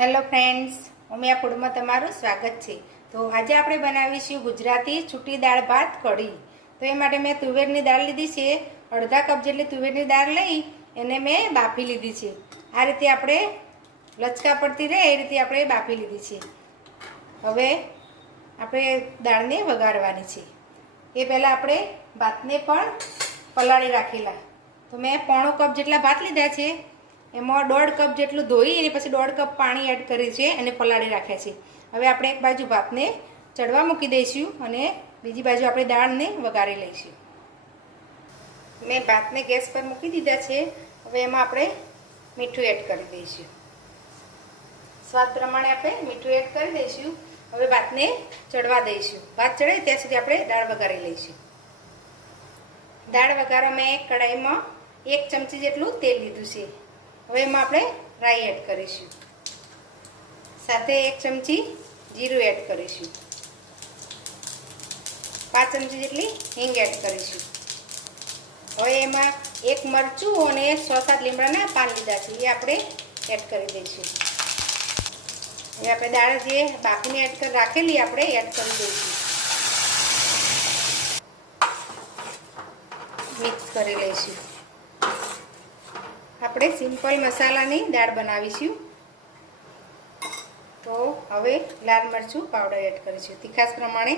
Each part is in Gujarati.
હેલો ફ્રેન્ડ્સ, ઉમિયા ફૂડમાં તમારું સ્વાગત છે. તો આજે આપણે બનાવીશું ગુજરાતી છૂટી દાળ ભાત કઢી. તો એ માટે મેં તુવેરની દાળ લીધી છે. અડધા કપ જેટલી તુવેરની દાળ લઈ, એને મેં બાફી લીધી છે. આ રીતે આપણે લચકા પડતી રહે, એ રીતે આપણે બાફી લીધી છે. હવે આપણે દાળને વઘારવાની છે. એ પહેલાં આપણે ભાતને પણ પલાળી રાખેલા. તો મેં પોણો કપ જેટલા ભાત લીધા છે. એમાં દોઢ કપ જેટલું ધોઈ અને પછી દોઢ કપ પાણી એડ કરી છે અને પલાળી રાખ્યા છે. હવે આપણે એક બાજુ ભાતને ચડવા મૂકી દઈશું અને બીજી બાજુ આપણે દાળને વઘારી લઈશું. મેં ભાતને ગેસ પર મૂકી દીધા છે. હવે એમાં આપણે મીઠું એડ કરી દઈશું. સ્વાદ પ્રમાણે આપણે મીઠું એડ કરી દઈશું. હવે ભાતને ચડવા દઈશું. ભાત ચડે ત્યાં સુધી આપણે દાળ વઘારી લઈશું. દાળ વઘારવા મેં કઢાઈમાં એક ચમચી જેટલું તેલ લીધું છે. હવે એમાં આપણે રાઈ એડ કરીશું. સાથે એક ચમચી જીરું એડ કરીશું. પાંચ ચમચી જેટલી હિંગ એડ કરીશું. હવે એમાં એક મરચું અને છ સાત લીમડાના પાન લીધા છે, એ આપણે એડ કરી દઈશું. હવે આપણે દાળ જે બાફીને એડ કરી, રાખેલી, આપણે એડ કરી દઈશું. મિક્સ કરી લઈશું. આપણે સિમ્પલ મસાલાની દાળ બનાવીશું. તો હવે લાલ મરચું પાવડર એડ કરીશું. તીખાસ પ્રમાણે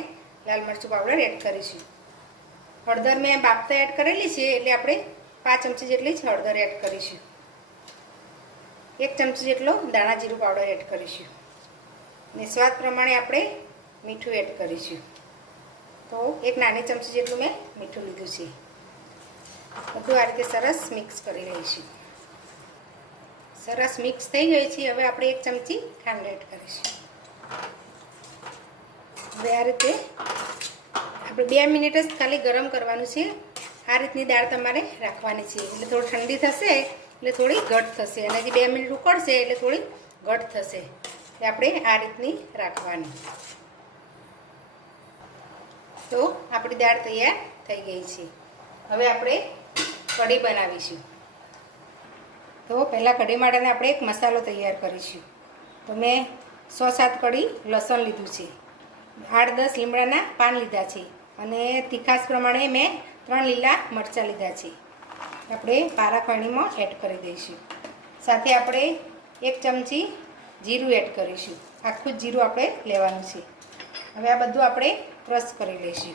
લાલ મરચું પાવડર એડ કરીશું. હળદર મેં બાફતા એડ કરેલી છે એટલે આપણે પાંચ ચમચી જેટલી જ હળદર એડ કરીશું. એક ચમચી જેટલો દાણા જીરું પાવડર એડ કરીશું. ને સ્વાદ પ્રમાણે આપણે મીઠું એડ કરીશું. તો એક નાની ચમચી જેટલું મેં મીઠું લીધું છે. બધું આ રીતે સરસ મિક્સ કરી લઈશું. સરસ મિક્સ થઈ ગઈ છે. હવે આપણે એક ચમચી ખાંડ એડ કરીશું. હવે આ રીતે આપણે બે મિનિટ જ ખાલી ગરમ કરવાનું છે. આ રીતની દાળ તમારે રાખવાની છે. એટલે થોડી ઠંડી થશે, એટલે થોડી ઘટ થશે. અને હજી બે મિનિટ ઉકળશે, એટલે થોડી ઘટ થશે. એટલે આપણે આ રીતની રાખવાની. તો આપણી દાળ તૈયાર થઈ ગઈ છે. હવે આપણે કઢી બનાવીશું. તો પહેલાં કઢી માટેને આપણે એક મસાલો તૈયાર કરીશું. તો મેં સો સાત કઢી લસણ લીધું છે. આઠ દસ લીમડાના પાન લીધા છે. અને તીખાસ પ્રમાણે મેં ત્રણ લીલા મરચાં લીધા છે. આપણે પારા પાણીમાં એડ કરી દઈશું. સાથે આપણે એક ચમચી જીરું એડ કરીશું. આખું જીરું આપણે લેવાનું છે. હવે આ બધું આપણે ક્રશ કરી લઈશું.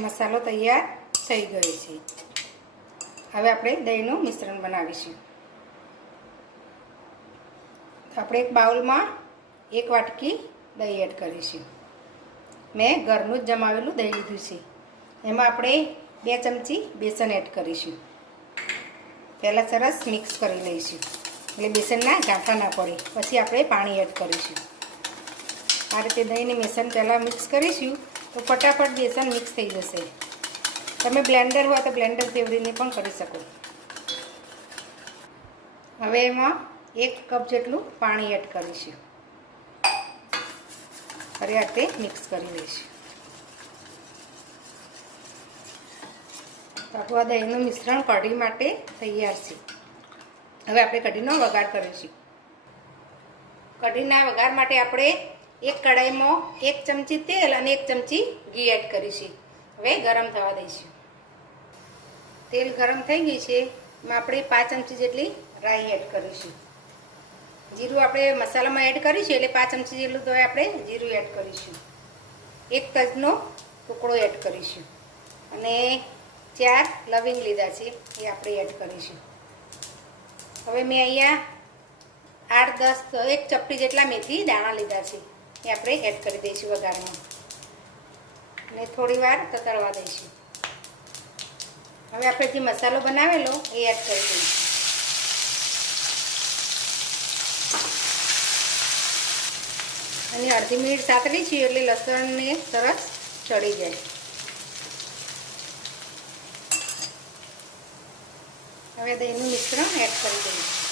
મસાલો તૈયાર થઈ ગયો છે. હવે આપણે દહીંનું મિશ્રણ બનાવીશું. આપણે એક બાઉલમાં એક વાટકી દહીં એડ કરીશું. મેં ઘરનું જ જમાવેલું દહીં લીધું છે. એમાં આપણે બે ચમચી બેસન એડ કરીશું. પહેલાં સરસ મિક્સ કરી લઈશું. એટલે બેસનના ગાંઠા ના પડે. પછી આપણે પાણી એડ કરીશું. આ રીતે દહીંને બેસન પહેલાં મિક્સ કરીશું, તો ફટાફટ બેસન મિક્સ થઈ જશે. તમે બ્લેન્ડર હોય તો બ્લેન્ડર ફેવરીને પણ કરી શકો. હવે એમાં એક કપ જેટલું પાણી એડ કરીશું. ફરી આ રીતે મિક્સ કરી લઈશું. તો દહીંનું મિશ્રણ કઢી માટે તૈયાર છે. હવે આપણે કઢીનો વઘાર કરીશું. કઢીના વઘાર માટે આપણે એક કઢાઈમાં એક ચમચી તેલ અને એક ચમચી ઘી એડ કરીશું. હવે ગરમ થવા દઈશું. તેલ ગરમ થઈ ગયું છે, એમાં આપણે પાંચ ચમચી જેટલી રાઈ એડ કરીશું. જીરું આપણે મસાલામાં એડ કરીશું, એટલે પાંચ ચમચી જેટલું તો આપણે જીરું એડ કરીશું. એક તજનો ટુકડો એડ કરીશું. અને ચાર લવિંગ લીધા છે, એ આપણે એડ કરીશું. હવે મેં અહીંયા આઠ, દસ, એક ચપટી જેટલા મેથી દાણા લીધા છે, એ આપણે એડ કરી દઈશું વઘારમાં. અને થોડી વાર તતળવા દઈશું. હવે આપણે જે મસાલો બનાવેલો એ એડ કરી દઈશું. અને અડધી મિનિટ સાતરી છીએ એટલે લસણને સરસ ચડી જાય. હવે દહીંનું મિશ્રણ એડ કરી દઈશું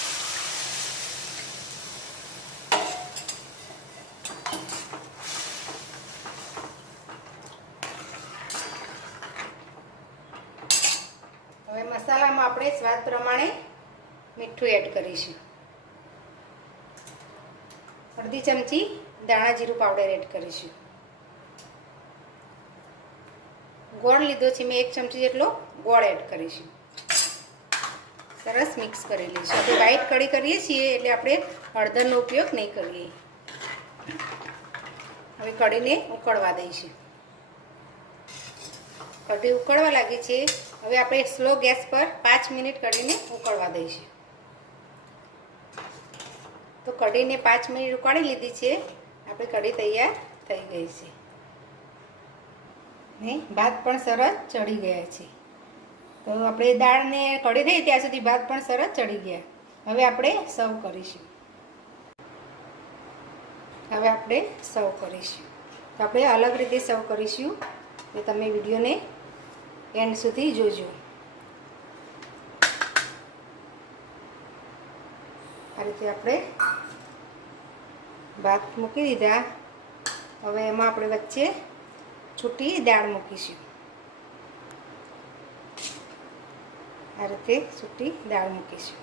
હવે મસાલામાં આપણે સ્વાદ પ્રમાણે મીઠું એડ કરીશું. અડધી ચમચી દાણા જીરું પાવડર એડ કરીશું. ગોળ લીધો છે મેં એક ચમચી જેટલો ગોળ એડ કરીશું. સરસ મિક્સ કરી લઈશું. આપણે વ્હાઈટ કઢી કરીએ છીએ એટલે આપણે હળદરનો ઉપયોગ નહીં કરીએ. હવે કઢીને ઉકળવા દઈશું. કઢી ઉકળવા લાગી છે હવે આપણે સ્લો ગેસ પર પાંચ મિનિટ કઢીને ઉકળવા દઈશું. તો કઢીને પાંચ મિનિટ ઉકાળી લીધી છે. આપણે કઢી તૈયાર થઈ ગઈ છે. ને ભાત પણ સરસ ચડી ગયા છે. તો આપણે દાળને કઢી થઈ ત્યાં સુધી ભાત પણ સરસ ચડી ગયા. હવે આપણે સર્વ કરીશું. હવે આપણે સર્વ કરીશું. તો આપણે અલગ રીતે સર્વ કરીશું. તો તમે વિડીયોને એન્ડ સુધી જોજો. આ રીતે આપણે ભાત મૂકી દીધા. હવે એમાં આપણે વચ્ચે છૂટી દાળ મૂકીશું. આ રીતે છૂટી દાળ મૂકીશું.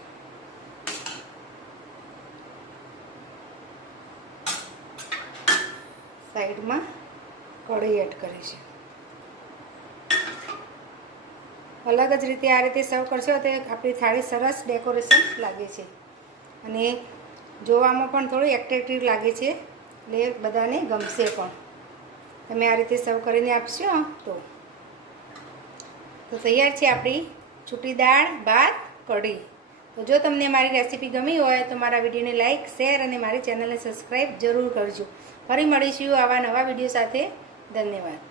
સાઈડમાં કઢી એડ કરીશું. અલગ જ રીતે આ રીતે સર્વ કરશો તો આપણી થાળી સરસ ડેકોરેશન લાગે છે. અને જોવામાં પણ થોડું એટ્રેક્ટિવ લાગે છે. એટલે બધાને ગમશે પણ. તમે આ રીતે સર્વ કરીને આપશો તો. તો તૈયાર છે આપણી છૂટી દાળ, ભાત, કઢી. તો જો તમને મારી રેસીપી ગમી હોય તો મારા વિડીયોને લાઇક શેર અને મારી ચેનલને સબસ્ક્રાઈબ જરૂર કરજો. ફરી મળીશું આવા નવા વીડિયો સાથે. ધન્યવાદ.